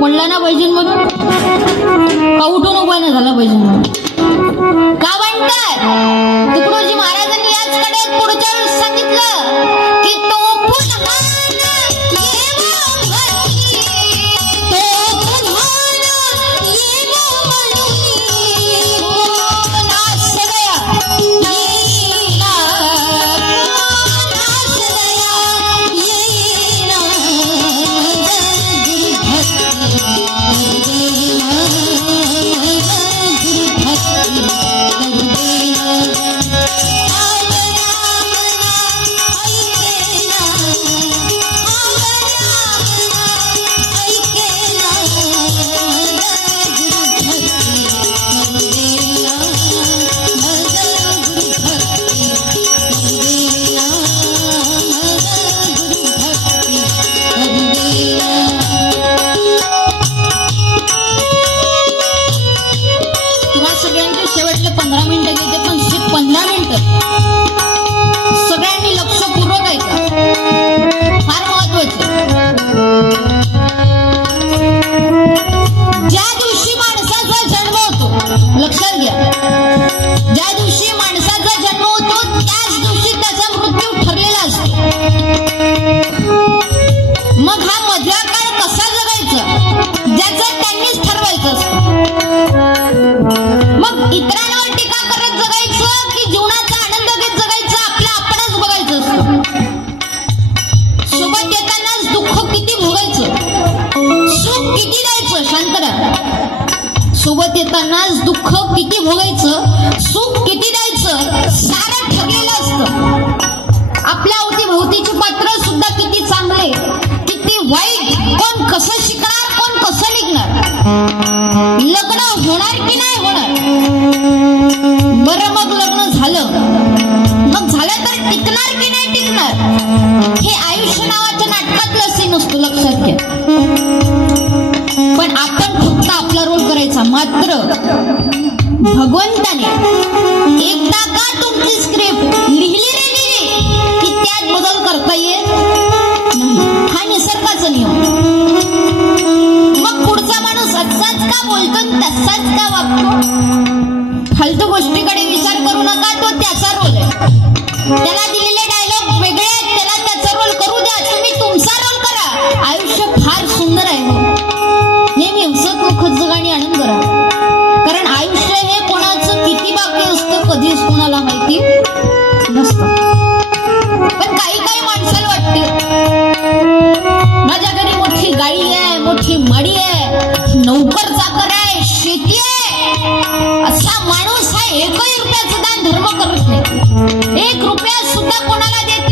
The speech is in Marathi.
पडला ना पाहिजे मग का उठून उभा नाही झाला पाहिजे मग का म्हणतात तुकडोजी महाराजांनी याच कडे पुढच्या वेळेस सांगितलं की तो शेवटले 15 मिनिटं घेते पण 15 मिनिटं सगळ्यांनी लक्षपूर्वक ऐका फार महत्वाचे ज्या दिवशी माणसाचा जन्म होतो लक्षात घ्या ज्या दिवशी माणसाचा जन्म होतो त्याच दिवशी त्याचा मृत्यू ठरलेला असतो मग हा मधला काळ कसा जगायचा ज्याचं त्यांनीच ठरवायचं असतं मग इतरांवर टीका करत जगायचं की जीवनाचा आनंद घेत जगायचं आपलं आपणच बघायचं असतं सोबत येतानाच दुःख किती भोगायचं सुख किती द्यायचं शांत राहा सोबत येतानाच दुःख किती भोगायचं सुख किती द्यायचं सारं ठरलेलं असतं आपल्या अवतीभोवतीचे पात्र सुद्धा किती चांगले किती वाईट कोण कसं शिकणार कोण कसं निघणार लग्न होणार की नाही होणार बरं मग लग्न झालं मग झालं तर टिकणार की नाही टिकणार हे आयुष्य नावाच्या नाटकातलं सीन असतो लक्षात घ्या पण आपण फक्त आपला रोल करायचा मात्र भगवंताने एकदा का तुमची स्क्रिप्ट लिहिली की त्यात बदल करता येत नाही हा निसर्गाचा नियम मग पुढचा माणूस असाच का बोलतो तसाच का वागतो फालतू गोष्टीकडे विचार करू नका तो त्याचा रोल आहे त्याला दिलेले डायलॉग वेगळे आहेत त्याला त्याचा रोल करू द्या तुम्ही तुमचा रोल करा आयुष्य फार सुंदर आहे नेहमी हसत मुखत जगा आणि आनंद करा कारण आयुष्य हे कोणाचं किती बाकी असतं कधीच कोणाला माहिती नसतं पण काही काही माणसाला वाटते माझ्या घरी मोठी गाडी आहे मोठी माडी आहे नोकर चाकर आहे शेती आहे असा माणूस हा 1 रुपयाचं दान धर्म करत नाही 1 रुपया सुद्धा कोणाला देत